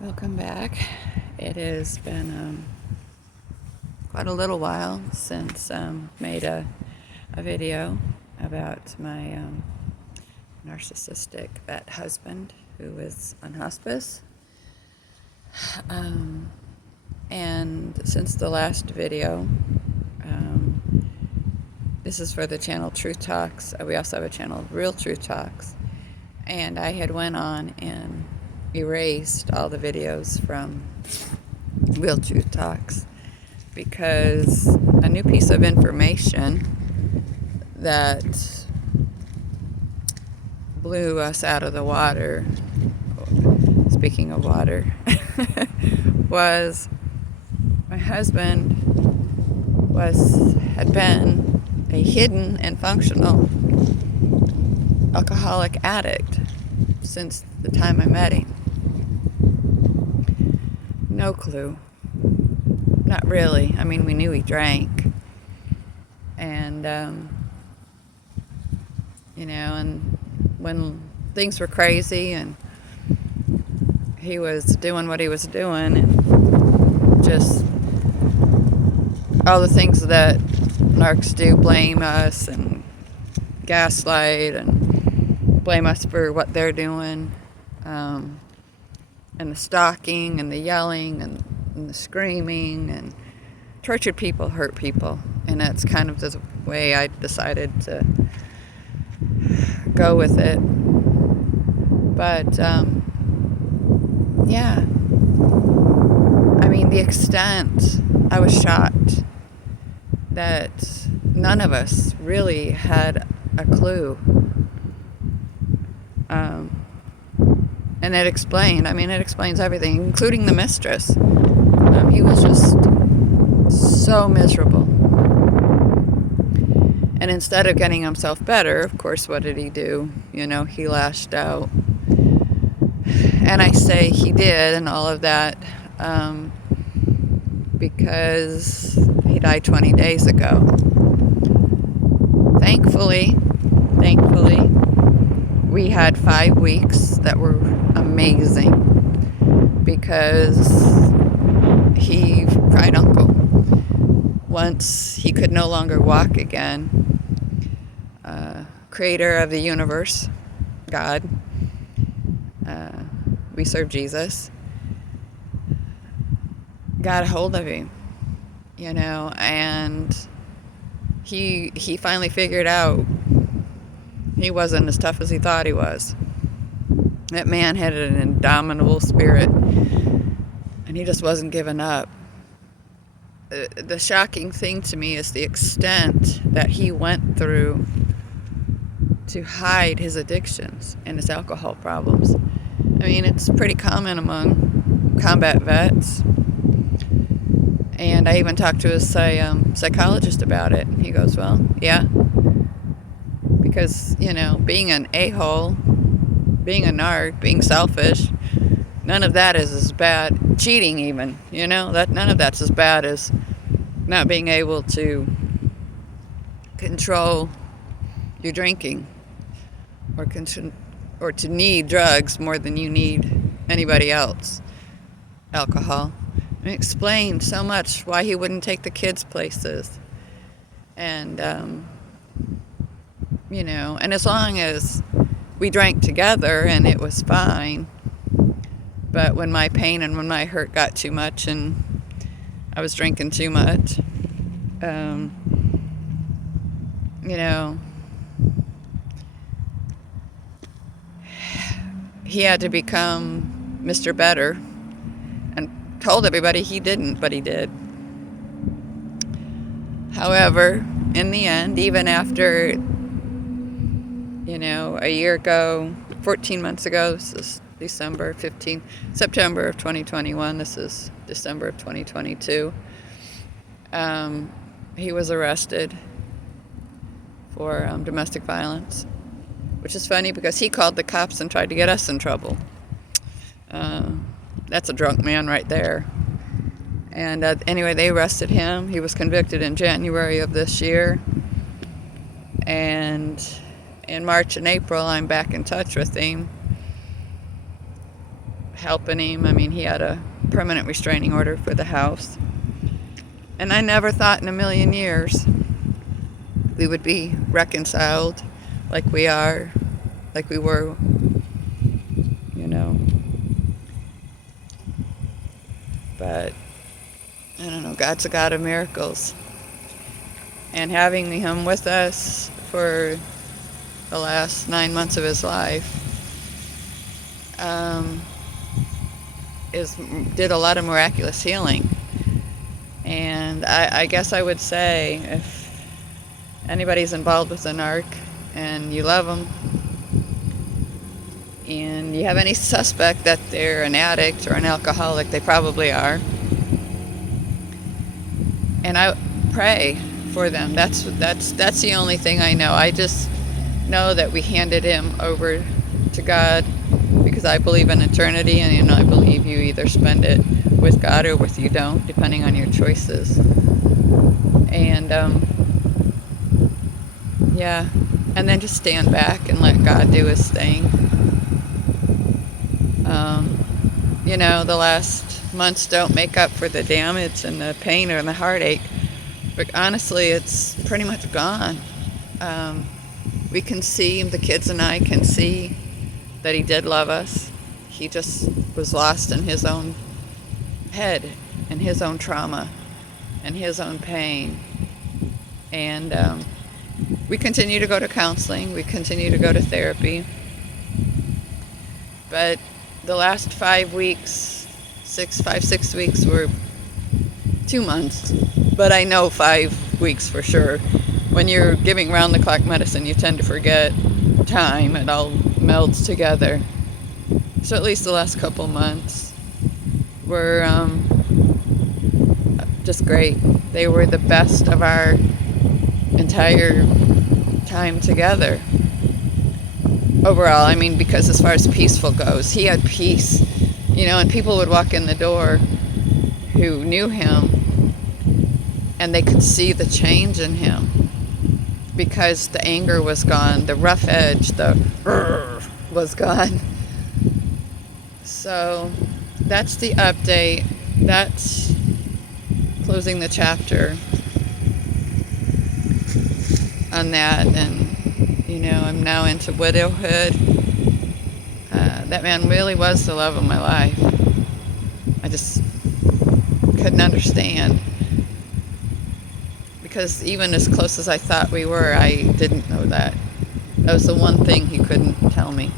Welcome back. It has been quite a little while since made a video about my narcissistic vet husband who is on hospice. And since the last video, this is for the channel Truth Talks. We also have a channel Real Truth Talks. And I had went on and erased all the videos from Real Truth Talks because a new piece of information that blew us out of the water, speaking of water, was my husband had been a hidden and functional alcoholic addict since the time I met him. No clue. Not really. I mean, we knew he drank. And, and when things were crazy and he was doing what he was doing and just all the things that narcs do, blame us and gaslight and blame us for what they're doing, and the stalking and the yelling and the screaming and tortured people hurt people, and that's kind of the way I decided to go with it. But yeah, I mean, the extent, I was shocked that none of us really had a clue. And it explains everything, including the mistress. He was just so miserable. And instead of getting himself better, of course, what did he do? He lashed out. And I say he did and all of that because he died 20 days ago. Thankfully, we had 5 weeks that were amazing because he cried uncle. Once he could no longer walk again, creator of the universe, God, we serve Jesus, got a hold of him, and he finally figured out he wasn't as tough as he thought he was. That man had an indomitable spirit, and he just wasn't giving up. The shocking thing to me is the extent that he went through to hide his addictions and his alcohol problems. I mean, it's pretty common among combat vets. And I even talked to his psychologist about it. He goes, well, yeah. Because, being an a-hole, being a narc, being selfish, none of that is as bad. Cheating even, none of that's as bad as not being able to control your drinking or to need drugs more than you need anybody else. Alcohol. And explained so much why he wouldn't take the kids places. And, and as long as we drank together and it was fine, but when my pain and when my hurt got too much and I was drinking too much, he had to become Mr. Better and told everybody he didn't, but he did. However, in the end, even after, a year ago, 14 months ago, this is September of 2021, this is December of 2022, he was arrested for domestic violence, which is funny because he called the cops and tried to get us in trouble. That's a drunk man right there. And anyway, they arrested him. He was convicted in January of this year. And in March and April, I'm back in touch with him. helping him. I mean, he had a permanent restraining order for the house. And I never thought in a million years we would be reconciled like we are, like we were, you know. But, I don't know, God's a God of miracles. And having him with us for the last 9 months of his life did a lot of miraculous healing. And I guess I would say, if anybody's involved with a narc and you love them, and you have any suspect that they're an addict or an alcoholic, they probably are. And I pray for them. That's the only thing I know. I just know that we handed him over to God because I believe in eternity, and I believe you either spend it with God or with you don't, depending on your choices. And yeah, and then just stand back and let God do his thing. The last months don't make up for the damage and the pain or the heartache, but honestly, it's pretty much gone. We can see, the kids and I can see that he did love us. He just was lost in his own head and his own trauma and his own pain. And we continue to go to counseling. We continue to go to therapy. But the last 5 weeks, 6 weeks were 2 months. But I know 5 weeks for sure. When you're giving round-the-clock medicine, you tend to forget time. It all melds together. So at least the last couple months were just great. They were the best of our entire time together. Overall, I mean, because as far as peaceful goes, he had peace, and people would walk in the door who knew him, and they could see the change in him because the anger was gone, the rough edge, the was gone. So that's the update. That's closing the chapter on that. And I'm now into widowhood. That man really was the love of my life. I just couldn't understand, because even as close as I thought we were, I didn't know that. That was the one thing he couldn't tell me,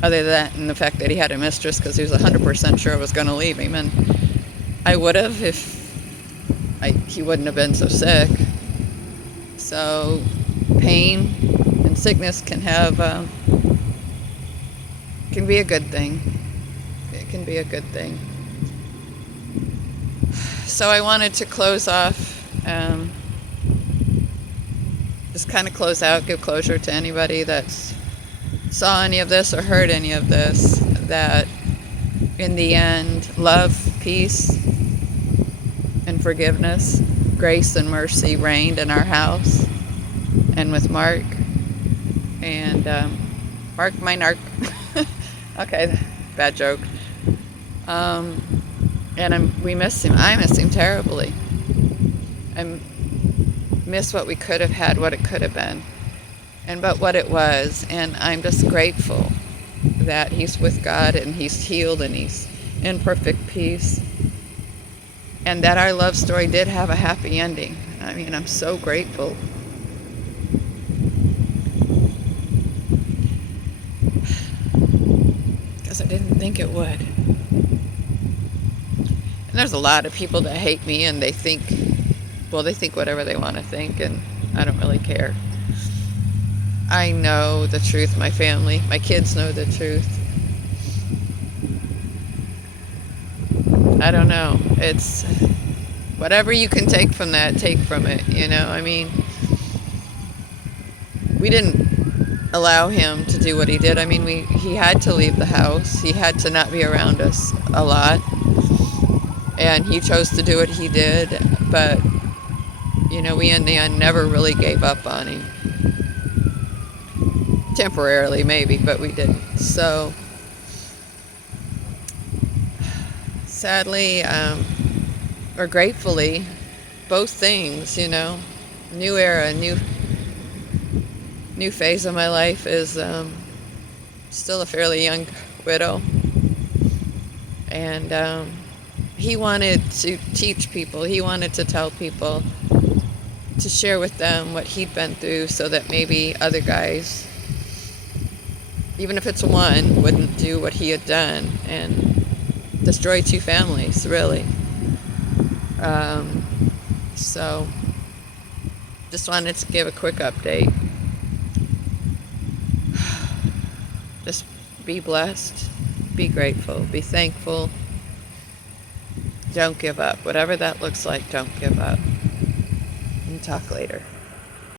other than that and the fact that he had a mistress, because he was 100% sure I was going to leave him, and I would have if he wouldn't have been so sick. So pain and sickness can be a good thing. It can be a good thing. So I wanted to close off, just kind of close out, give closure to anybody that's saw any of this or heard any of this, that in the end, love, peace, and forgiveness, grace and mercy reigned in our house and with Mark. And Mark, my narc. Okay, bad joke. And we miss him. I miss him terribly. I miss what we could have had, what it could have been, but what it was. And I'm just grateful that he's with God and he's healed and he's in perfect peace. And that our love story did have a happy ending. I mean, I'm so grateful. Because I didn't think it would. And there's a lot of people that hate me, and they think whatever they want to think, and I don't really care. I know the truth. My family, my kids know the truth. I don't know. It's whatever you can take from that, take from it, I mean, we didn't allow him to do what he did. I mean, he had to leave the house. He had to not be around us a lot. And he chose to do what he did. But, we in the end never really gave up on him. Temporarily, maybe, but we didn't. So sadly, or gratefully, both things, new era, new phase of my life is still a fairly young widow. And he wanted to teach people, he wanted to tell people, to share with them what he'd been through so that maybe other guys, even if it's one, wouldn't do what he had done and destroy 2 families, really. So just wanted to give a quick update. Just be blessed, be grateful, be thankful. Don't give up. Whatever that looks like, don't give up. And talk later.